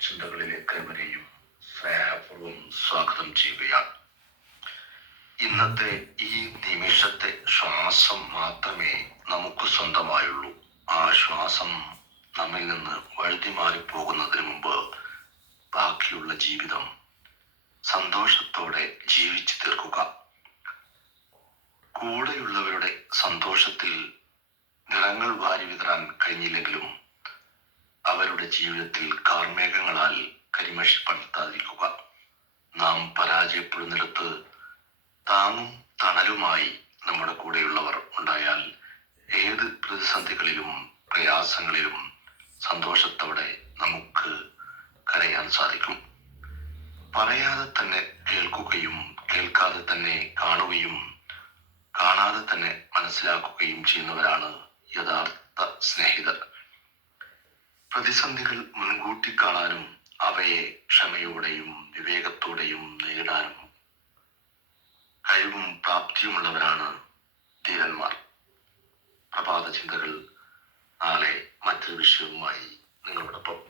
ചിന്തകളിലേക്ക് ഏവരെയും സ്നേഹപൂർവ്വം സ്വാഗതം ചെയ്യുകയാണ്. ഇന്നത്തെ ഈ നിമിഷത്തെ ശ്വാസം മാത്രമേ നമുക്ക് സ്വന്തമായുള്ളൂ. ആ ശ്വാസം നമ്മിൽ നിന്ന് വഴുതി മാറിപ്പോകുന്നതിന് മുമ്പ് ബാക്കിയുള്ള ജീവിതം സന്തോഷത്തോടെ ജീവിച്ചു തീർക്കുക. കൂടെയുള്ളവരുടെ സന്തോഷത്തിൽ നിറങ്ങൾ വാരി വിതറാൻ കഴിഞ്ഞില്ലെങ്കിലും അവരുടെ ജീവിതത്തിൽ കാർമേഘങ്ങളാൽ കരിമഷിപ്പെടുത്താതിരിക്കുക. നാം പരാജയപ്പെടുന്നിടത്ത് താങ്ങും തണലുമായി നമ്മുടെ കൂടെയുള്ളവർ ഉണ്ടായാൽ ഏത് പ്രതിസന്ധികളിലും പ്രയാസങ്ങളിലും സന്തോഷത്തോടെ നമുക്ക് കരയാൻ സാധിക്കും. പറയാതെ തന്നെ കേൾക്കുകയും കേൾക്കാതെ തന്നെ കാണുകയും കാണാതെ തന്നെ മനസ്സിലാക്കുകയും ചെയ്യുന്നവരാണ് യഥാർത്ഥ സ്നേഹിതർ. പ്രതിസന്ധികൾ മുൻകൂട്ടി കാണാനും അവയെ ക്ഷമയോടെയും വിവേകത്തോടെയും നേരിടാനും കഴിവും പ്രാപ്തിയുമുള്ളവരാണ് ധീരന്മാർ. പ്രഭാത ചിന്തകൾ നാളെ മറ്റൊരു വിഷയവുമായി നിങ്ങളോടൊപ്പം.